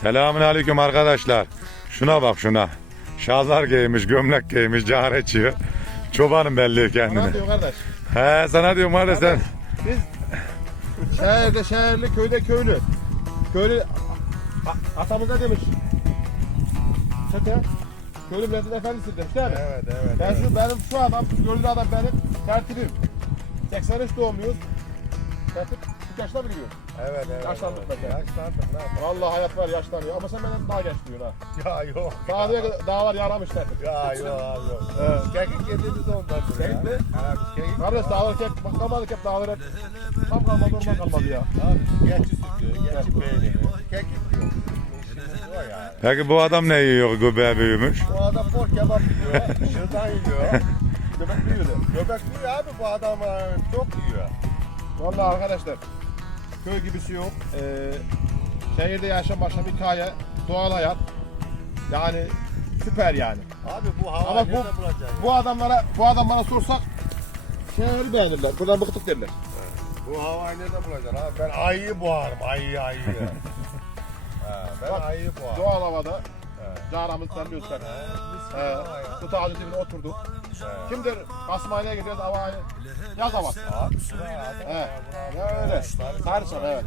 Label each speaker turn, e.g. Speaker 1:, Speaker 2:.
Speaker 1: Selamün aleyküm arkadaşlar. Şuna bak şuna. Şalvar giymiş, gömlek giymiş, car içiyor. Çobanın belli kendini.
Speaker 2: Bana diyor kardeş.
Speaker 1: He sana diyorum ya sen.
Speaker 2: Biz şehirde şehirli, köyde köylü. Köylü a- atamız ne demiş? Çete. Köylü milletin efendisi demiş değil mi?
Speaker 3: Evet evet.
Speaker 2: Ben şu benim şu adam, şu gördüğün adam benim tertibim. 83 doğumluyuz. 40 yaşta mı gidiyor?
Speaker 3: Evet evet.
Speaker 2: Yaşlandık
Speaker 3: evet.
Speaker 2: mesela.
Speaker 3: Yaşlandık lan.
Speaker 2: Vallahi hayat var yaşlanıyor ama sen benden daha genç diyorsun ha.
Speaker 3: Ya yok.
Speaker 2: Daha diye dağlar yaramış tertip.
Speaker 3: Ya yok abi yok.
Speaker 2: Evet.
Speaker 3: Kekik yediğimiz ondandır ya.
Speaker 2: Kekik mi?
Speaker 3: Ha biz kekik.
Speaker 2: Kardeş dağlar hep, bak kalmadık hep dağlar hep. Tam kalmadı orman kalmadı ya.
Speaker 3: Abi geçi sütü, geçi peyniri. Kekik diyor.
Speaker 1: Peki bu adam ne yiyor göbeği büyümüş?
Speaker 3: Bu adam bol kebap yiyor, şırdan yiyor.
Speaker 2: Göbek büyüdü.
Speaker 3: Göbek yiyor abi bu adam çok yiyor.
Speaker 2: Vallahi arkadaşlar köy gibisi yok. Ee, şehirde yaşam başka bir hikaye, doğal hayat. Yani süper yani.
Speaker 3: Abi bu hava
Speaker 2: Ama bu-
Speaker 3: nerede bulacaksın?
Speaker 2: Bu adamlara bu adamlara sorsak şehri beğenirler. Buradan bıktık derler.
Speaker 3: Bu havayı nerede bulacaksın abi? Ben ayıyı boğarım, ayıyı ayıyı. ha, ben
Speaker 2: Bak,
Speaker 3: ayıyı boğarım.
Speaker 2: Doğal havada
Speaker 3: He.
Speaker 2: caramız sen sen.
Speaker 3: He, mis gibi hava ya.
Speaker 2: tut ağacın dibine oturduk.
Speaker 3: He.
Speaker 2: Kimdir? Asmaniye gidiyoruz havayı. Yaz havası.
Speaker 3: Abi, ya,
Speaker 2: Ya öyle.
Speaker 3: Çam
Speaker 2: evet.